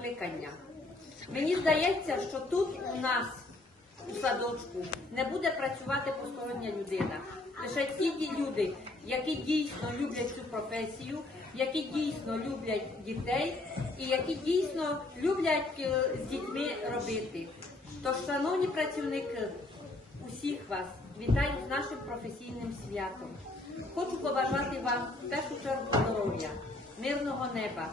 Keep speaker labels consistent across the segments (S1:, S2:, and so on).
S1: покликання. Мені здається, що тут у нас у садочку не буде працювати постороння людина. Лише ті люди, які дійсно люблять цю професію, які дійсно люблять дітей і які дійсно люблять е, з дітьми робити. Тож, шановні працівники, усіх вас вітаю з нашим професійним святом. Хочу побажати вам першу чергу здоров'я, мирного неба,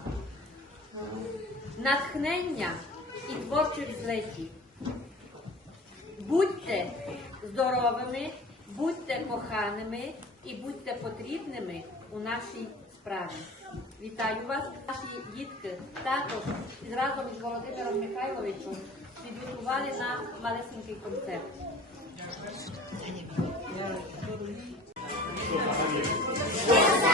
S1: натхнення і творчих злетів. Будьте здоровими, будьте коханими і будьте потрібними у нашій справі. Вітаю вас, наші дітки також разом із Володимиром Михайловичем підготували нам малесенький концерт.
S2: Радісних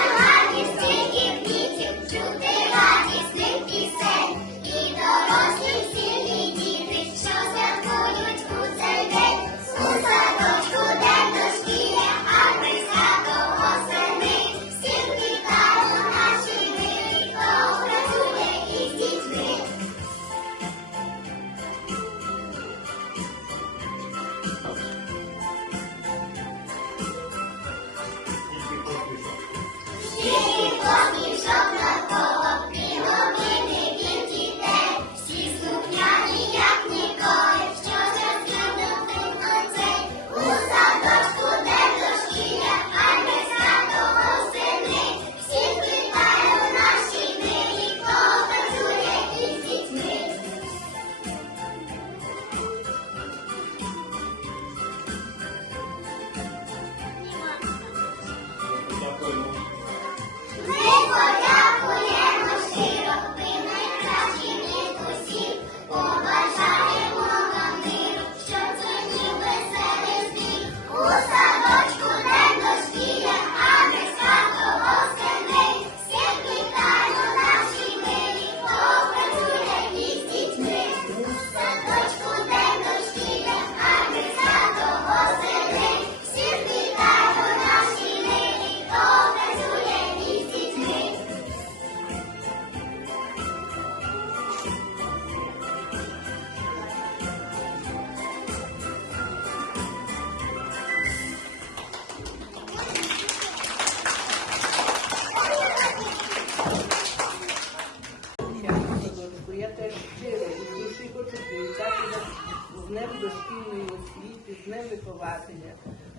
S3: дошкільної освіти, з Днем вихователя.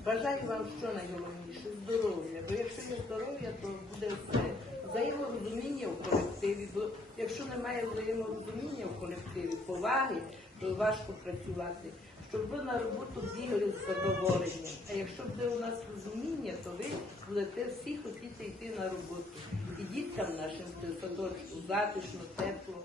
S3: Бажаю вам що найголовніше здоров'я. Бо якщо є здоров'я, то буде все. Взаєморозуміння в колективі. Бо якщо немає взаєморозуміння в колективі, поваги, то важко працювати. Щоб ви на роботу бігали з задоволенням. А якщо буде у нас розуміння, то ви будете всі хотіти йти на роботу. І діткам нашим садочку затишно, тепло.